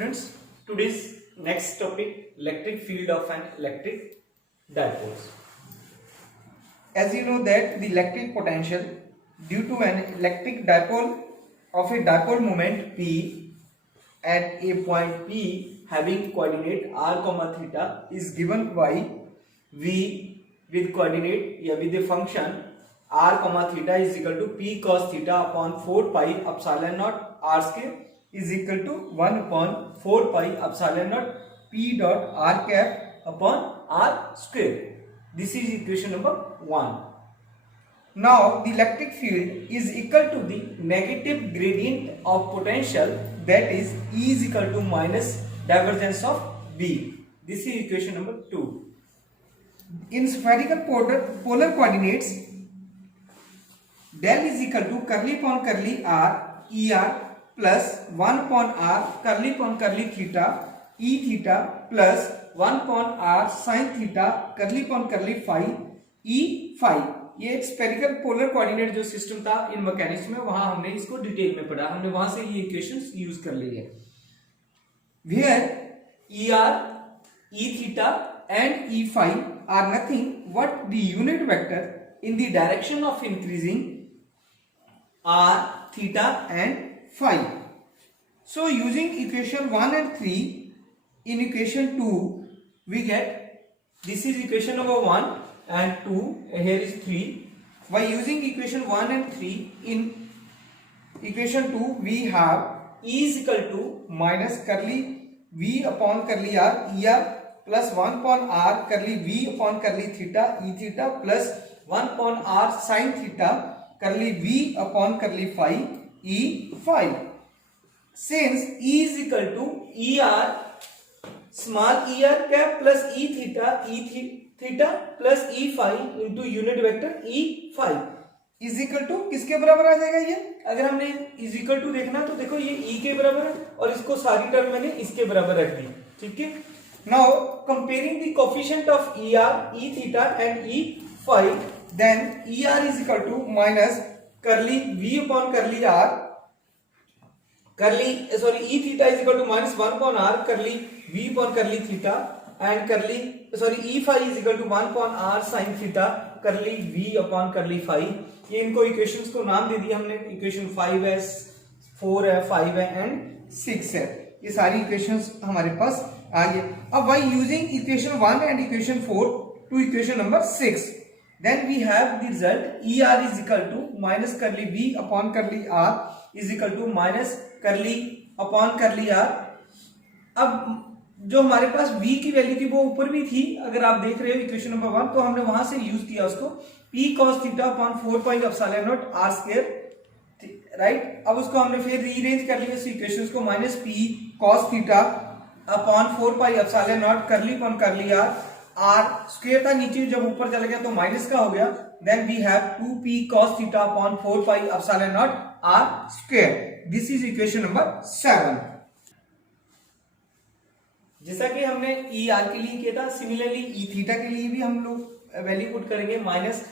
students, today's next topic, electric field of an electric dipole. As you know that the electric potential due to an electric dipole of a dipole moment P at a point P having coordinate r comma theta is given by V with coordinate या with a function r comma theta is equal to P cos theta upon 4 pi epsilon naught r square is equal to 1 upon 4 pi epsilon naught P dot r cap upon r square. This is equation number 1. Now the electric field is equal to the negative gradient of potential, that is E is equal to minus divergence of B. This is equation number 2. In spherical polar coordinates, del is equal to curly upon curly r ER plus 1 upon r curly upon curly theta E theta plus 1 upon r sin theta curly upon curly phi E phi. ये एक spherical polar coordinate जो system था इन mechanics में, वहां हमने इसको detail में पढ़ा, हमने वहां से ये इक्वेशंस यूज कर ली है. Where ER, E theta and E phi are nothing but the unit vector in the direction of increasing r, theta and phi. So using equation 1 and 3, in equation 2 we get, this is equation number 1 and 2, here is 3. By using equation 1 and 3, in equation 2 we have E is equal to minus curly V upon curly r ER plus 1 upon r curly V upon curly theta E theta plus 1 upon r sin theta curly V upon curly phi E phi. Since E is equal to ER small ER cap plus E theta plus E phi into unit vector E phi is equal to किसके बराबर आ जाएगा ये? अगर हमने is equal to देखना तो देखो ये E के बराबर है और इसको सारी टर्म मैंने इसके बराबर रख दी. ठीक है. Now comparing the coefficient of ER, E theta and E phi, then ER is equal to minus curly V upon curly r E theta is equal to minus 1 upon r curly V upon curly theta and E phi is equal to 1 upon r sin theta curly V upon curly phi. ये इनको equations को नाम दे दिया हमने. Equation 5 है, 4 है, 5 है and 6 है. ये सारी इक्वेशंस हमारे पास आ गए. अब by using equation 1 and equation 4 to equation number 6, then we have the result ER is equal to minus curly V upon curly r is equal to minus curly upon curly r. अब जो हमारे पास V की value थी वो ऊपर भी थी, अगर आप देख रहे हो इक्वेशन नंबर 1, तो हमने वहां से यूज किया उसको P cos theta upon 4 pi epsilon naught r square. Right. अब उसको हमने फिर रीअरेंज कर लिया इस इक्वेशंस को, minus P cos theta upon 4 pi epsilon not करली अपॉन करली r स्क्वायर था नीचे, जब ऊपर चला गया तो माइनस का हो गया. Then we have 2P cos theta upon 4 pi epsilon naught r square. This is equation number 7. जैसा कि हमने ER के लिए किया था, सिमिलरली E थीटा के लिए भी हम लोग वैल्यू पुट करेंगे minus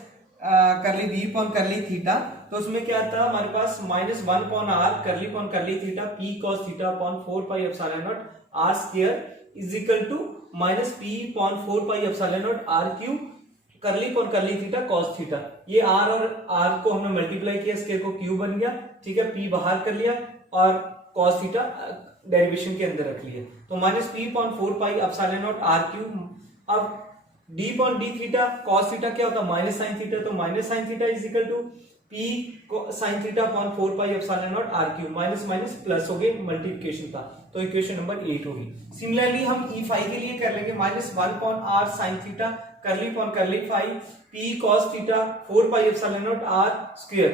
curly V upon curly theta. तो उसमें क्या था हमारे पास, minus 1 upon r curly upon curly theta P cos theta upon 4 pi epsilon naught r square is equal to minus P upon 4 pi epsilon naught r cube curly upon curly theta cos theta. ये r और r को हमने multiply किया, square को cube बन गया. ठीक है. P बाहर कर लिया और cos थीटा डेरिवेशन के अंदर रख लिया, तो minus P upon 4 pi epsilon naught r cube. अब d upon d theta cos theta क्या होता है, माइनस sin थीटा, तो minus sin theta is equal to P sin theta upon 4 pi epsilon naught r cube. Minus minus plus हो गए, multiplication था, तो equation number 8 होगी. सिमिलरली हम E phi के लिए कर लेंगे, minus 1 upon r sin theta करली अपॉन करली phi P cos theta 4 pi epsilon naught r square.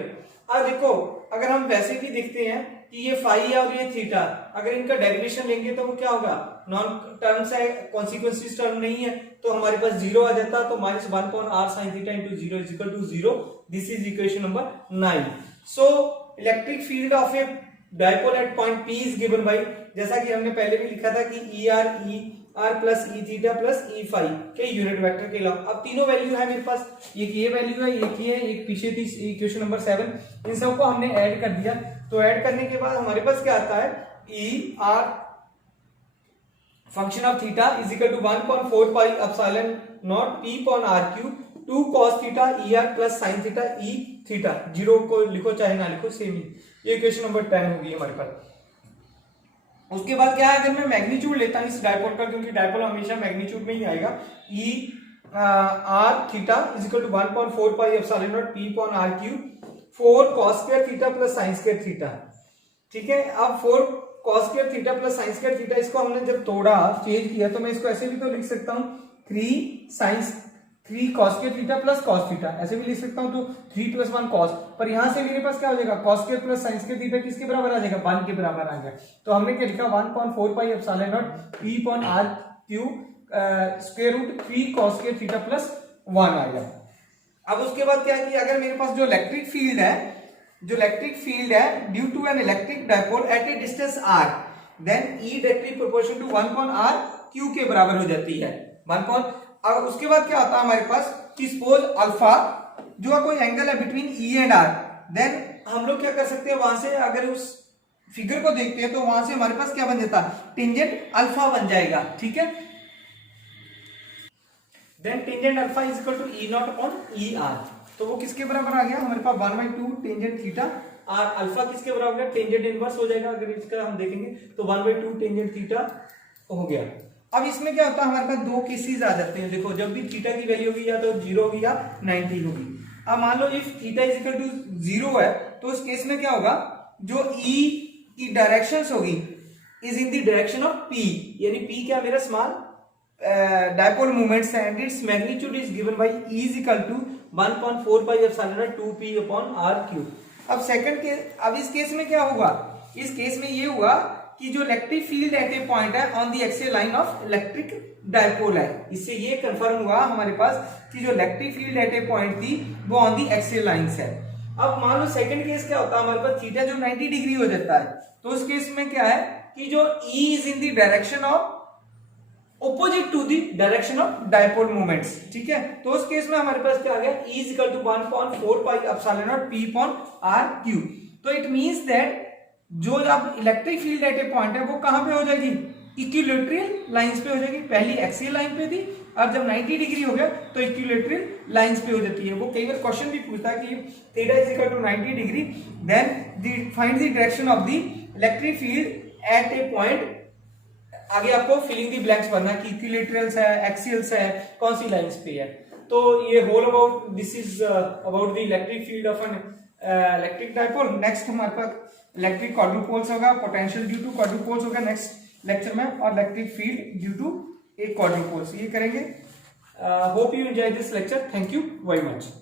अब देखो, अगर हम वैसे भी देखते हैं कि ये फाई है और ये थीटा, अगर इनका डेरिवेशन लेंगे तो वो क्या होगा, नॉन टर्म्स है, कॉन्सिक्वेंसेस टर्म नहीं है, तो हमारे पास जीरो आ जाता. तो minus 1 upon r sin theta into 0 is equal to 0. This is equation number 9. So electric field of a dipole at point P is given by, जैसा कि हमने पहले भी लिखा था कि ER plus E theta plus E phi के unit vector के लॉग. अब तीनों वैल्यू है मेरे पास, एक ये वैल्यू है, एक ये है, एक पीछे थी इक्वेशन नंबर 7. इन सबको हमने ऐड कर दिया. तो ऐड करने के बाद हमारे पास क्या आता है, ER function of theta is equal to 1/4 pi epsilon naught p upon r cube 2 cos theta er plus sin theta e theta. Zero को लिखो चाहे ना लिखो सेम ही। ये क्वेश्चन नंबर 10 होगी हमारे पास। उसके बाद क्या है, अगर मैं मैग्नीट्यूड लेता हूं इस डायपोल का, क्योंकि डायपोल हमेशा मैग्नीट्यूड में ही आएगा, e r theta is equal to 1/4 pi epsilon naught p upon r cube 4 cos square theta plus sin square theta. ठीक है, अब 4 cos square theta plus sin square theta, इसको हमने जब तोड़ा चेंज किया तो मैं इसको ऐसे भी तो लिख सकता हूं 3 cos square theta plus cos theta, ऐसे भी लिख सकता हूं। तो 3 + 1 cos, पर यहां से मेरे पास क्या हो जाएगा, cos square plus sin square theta किसके बराबर आ जाएगा, 1 के बराबर आ गया। तो हमने क्या लिखा 1/4 pi epsilon naught p upon r cube square root 3 cos square theta plus 1 आ गया। अब उसके बाद क्या किया, अगर मेरे पास जो इलेक्ट्रिक फील्ड है due to an electric dipole at a distance r, then E directly proportional to 1/r cube के बराबर हो जाती है। अब उसके बाद क्या आता है हमारे पास कि सपोज अल्फा जो कोई एंगल है between E and R, then हम लोग क्या कर सकते हैं, वहां से अगर उस फिगर को देखते हैं तो वहां से हमारे पास क्या बन जाता है, टेंजेंट अल्फा बन जाएगा। ठीक है, then tangent alpha is equal to E naught upon ER। तो वो किसके बराबर आ गया हमारे पास 1/2 टेंजेंट थीटा। और अल्फा किसके बराबर है, टेंजेंट इनवर्स हो जाएगा। अगर इसका हम देखेंगे तो 1/2 टेंजेंट थीटा हो गया। अब इसमें क्या होता है, हमारे पास दो केसेस आ जाते हैं। देखो, जब भी थीटा की वैल्यू होगी या तो 0 होगी या 90 होगी। अब मान लो if theta is equal to 0 है, तो उस केस में क्या होगा, जो E की डायरेक्शंस होगी is in the direction of P, यानी P क्या मेरा स्मॉल डायपोल मोमेंट्स है, and its magnitude is given by E is equal to 1/4 pi epsilon naught 2p upon r cube. अब सेकंड केस, अब इस case में क्या होगा, इस केस में ये हुआ कि जो electric field at a point है on the axial line of electric dipole है। इससे ये कंफर्म हुआ हमारे पास कि जो electric field at a point थी वो ऑन द एक्सियल लाइंस है। अब मान लो सेकंड केस क्या होता है, हमारे पास थीटा जो 90 डिग्री हो जाता है, तो उस केस में क्या है कि जो E is in the direction of opposite to the direction of dipole moments। ठीक है, तो उस केस में हमारे पास क्या आ गया, E is equal to 1/4 pi epsilon naught p upon r cube. तो इट मींस दैट जो अब electric field at a point है वो कहां पे हो जाएगी, इक्विलैटरल लाइंस पे हो जाएगी। पहली एक्सियल लाइन पे थी और जब 90 डिग्री हो गया तो इक्विलैटरल लाइंस पे हो जाती है। वो कई बार क्वेश्चन भी पूछता है कि theta is equal to 90 degree, then find the direction of the electric field at a point. आगे आपको फिलिंग दी ब्लैंक्स भरना कि इक्विलैटरल्स है, एक्सियल्स है, कौन सी लाइंस पे है। तो ये whole about this is about the electric field of an electric dipole. Next हमारे पास इलेक्ट्रिक क्वाड्रुपोल्स होगा, पोटेंशियल ड्यू टू क्वाड्रुपोल्स होगा नेक्स्ट लेक्चर में, और इलेक्ट्रिक फील्ड ड्यू टू ए क्वाड्रुपोल्स ये करेंगे। Hope you enjoy this lecture. Thank you very much.